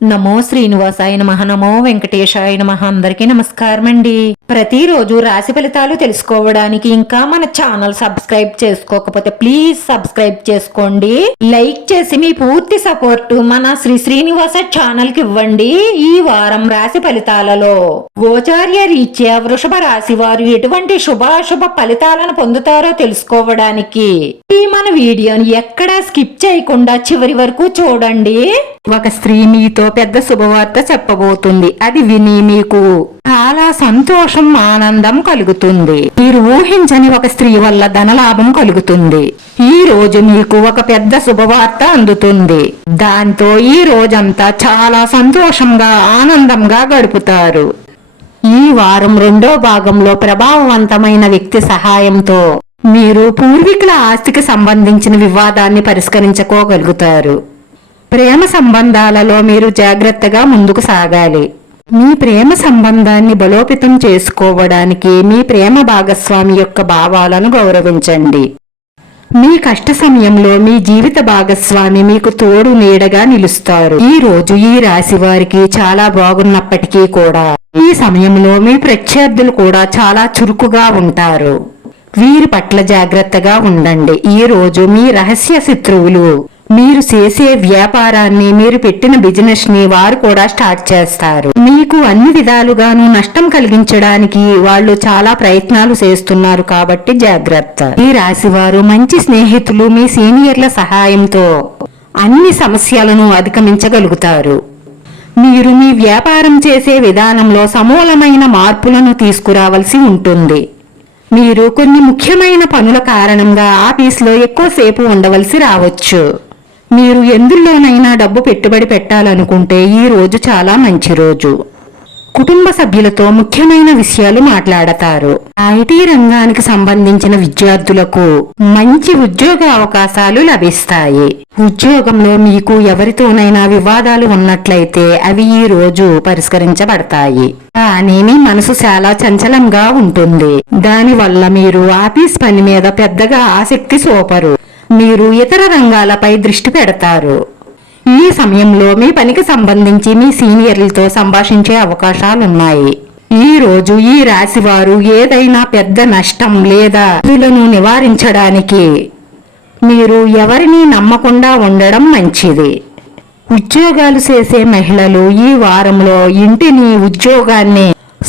నమో శ్రీనివాసాయ నమః. నమో వెంకటేశాయ నమః. అందరికీ నమస్కారం అండి. ప్రతిరోజు రాశి ఫలితాలు తెలుసుకోవడానికి ఇంకా మన ఛానల్ సబ్స్క్రైబ్ చేసుకోకపోతే ప్లీజ్ సబ్స్క్రైబ్ చేసుకోండి. లైక్ చేసి మీ పూర్తి సపోర్ట్ మన శ్రీనివాస ఛానల్ కి ఇవ్వండి. ఈ వారం రాశి ఫలితాలలో గోచార్య రీత్యా వృషభ రాశి వారు ఎటువంటి శుభాశుభ ఫలితాలను పొందుతారో తెలుసుకోవడానికి ఈ మన వీడియోని ఎక్కడా స్కిప్ చేయకుండా చివరి వరకు చూడండి. ఒక స్త్రీ మీతో పెద్ద శుభవార్త చెప్పబోతుంది. అది విని మీకు చాలా సంతోషం, ఆనందం కలుగుతుంది. మీరు ఊహించని ఒక స్త్రీ వల్ల ధనలాభం కలుగుతుంది. ఈ రోజు మీకు ఒక పెద్ద శుభవార్త అందుతుంది. దాంతో ఈ రోజంతా చాలా సంతోషంగా, ఆనందంగా గడుపుతారు. ఈ వారం రెండో భాగంలో ప్రభావవంతమైన వ్యక్తి సహాయంతో మీరు పూర్వీకుల ఆస్తికి సంబంధించిన వివాదాన్ని పరిష్కరించుకోగలుగుతారు. ప్రేమ సంబంధాలలో మీరు జాగ్రత్తగా ముందుకు సాగాలి. మీ ప్రేమ సంబంధాన్ని బలోపేతం చేసుకోవడానికి మీ ప్రేమ భాగస్వామి యొక్క భావాలను గౌరవించండి. మీ కష్ట సమయంలో మీ జీవిత భాగస్వామి మీకు తోడు నీడగా నిలుస్తారు. ఈ రోజు ఈ రాశి వారికి చాలా బాగున్నప్పటికీ కూడా ఈ సమయంలో మీ ప్రత్యర్థులు కూడా చాలా చురుకుగా ఉంటారు. వీరి పట్ల జాగ్రత్తగా ఉండండి. ఈ రోజు మీ రహస్య శత్రువులు మీరు చేసే వ్యాపారాన్ని, మీరు పెట్టిన బిజినెస్ ని వారు కూడా స్టార్ట్ చేస్తారు. మీకు అన్ని విధాలుగాను నష్టం కలిగించడానికి వాళ్ళు చాలా ప్రయత్నాలు చేస్తున్నారు కాబట్టి జాగ్రత్త. ఈ రాశి వారు మంచి స్నేహితులు, మీ సీనియర్ల సహాయంతో అన్ని సమస్యలను అధిగమించగలుగుతారు. మీరు మీ వ్యాపారం చేసే విధానంలో సమూలమైన మార్పులను తీసుకురావాల్సి ఉంటుంది. మీరు కొన్ని ముఖ్యమైన పనుల కారణంగా ఆఫీసులో ఎక్కువసేపు ఉండవలసి రావచ్చు. మీరు ఎందులోనైనా డబ్బు పెట్టుబడి పెట్టాలనుకుంటే ఈ రోజు చాలా మంచి రోజు. కుటుంబ సభ్యులతో ముఖ్యమైన విషయాలు మాట్లాడతారు. ఐటీ రంగానికి సంబంధించిన విద్యార్థులకు మంచి ఉద్యోగ అవకాశాలు లభిస్తాయి. ఉద్యోగంలో మీకు ఎవరితోనైనా వివాదాలు ఉన్నట్లయితే అవి ఈ రోజు పరిష్కరించబడతాయి. కానీ మీ మనసు చాలా చంచలంగా ఉంటుంది. దానివల్ల మీరు ఆఫీస్ పని మీద పెద్దగా ఆసక్తి చూపరు. మీరు ఇతర రంగాలపై దృష్టి పెడతారు. ఈ సమయంలో మీ పనికి సంబంధించి మీ సీనియర్లతో సంభాషించే అవకాశాలున్నాయి. ఈ రోజు ఈ రాశి వారు ఏదైనా పెద్ద నష్టం లేదా ఇబ్బందులను నివారించడానికి మీరు ఎవరిని నమ్మకుండా ఉండడం మంచిది. ఉద్యోగాలు చేసే మహిళలు ఈ వారంలో ఇంటిని, ఉద్యోగాన్ని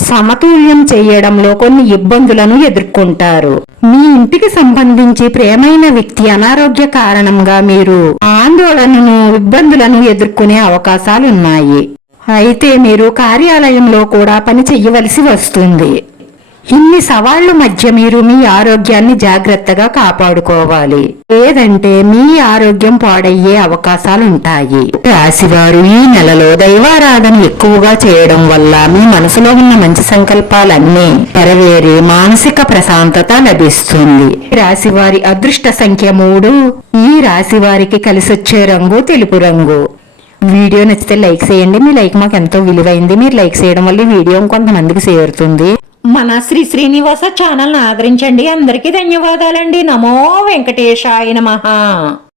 సమతుల్యం చేయడంలో కొన్ని ఇబ్బందులను ఎదుర్కొంటారు. మీ ఇంటికి సంబంధించి ప్రేమైన వ్యక్తి అనారోగ్య కారణంగా మీరు ఆందోళనను, ఇబ్బందులను ఎదుర్కొనే అవకాశాలున్నాయి. అయితే మీరు కార్యాలయంలో కూడా పని చెయ్యవలసి వస్తుంది. ఇన్ని సవాళ్ల మధ్య మీరు మీ ఆరోగ్యాన్ని జాగ్రత్తగా కాపాడుకోవాలి. లేదంటే మీ ఆరోగ్యం పాడయ్యే అవకాశాలుంటాయి. రాశివారు ఈ నెలలో దైవారాధన ఎక్కువగా చేయడం వల్ల మీ మనసులో ఉన్న మంచి సంకల్పాలన్నీ నెరవేరి మానసిక ప్రశాంతత లభిస్తుంది. రాశివారి అదృష్ట సంఖ్య 3. ఈ రాశి వారికి కలిసొచ్చే రంగు తెలుపు రంగు. వీడియో నచ్చితే లైక్ చేయండి. మీ లైక్ మాకు ఎంతో విలువైంది. మీరు లైక్ చేయడం వల్ల వీడియో కొంతమందికి చేరుతుంది. మన శ్రీనివాస ఛానల్ని ఆదరించండి. అందరికీ ధన్యవాదాలండి. నమో వెంకటేశాయ నమః.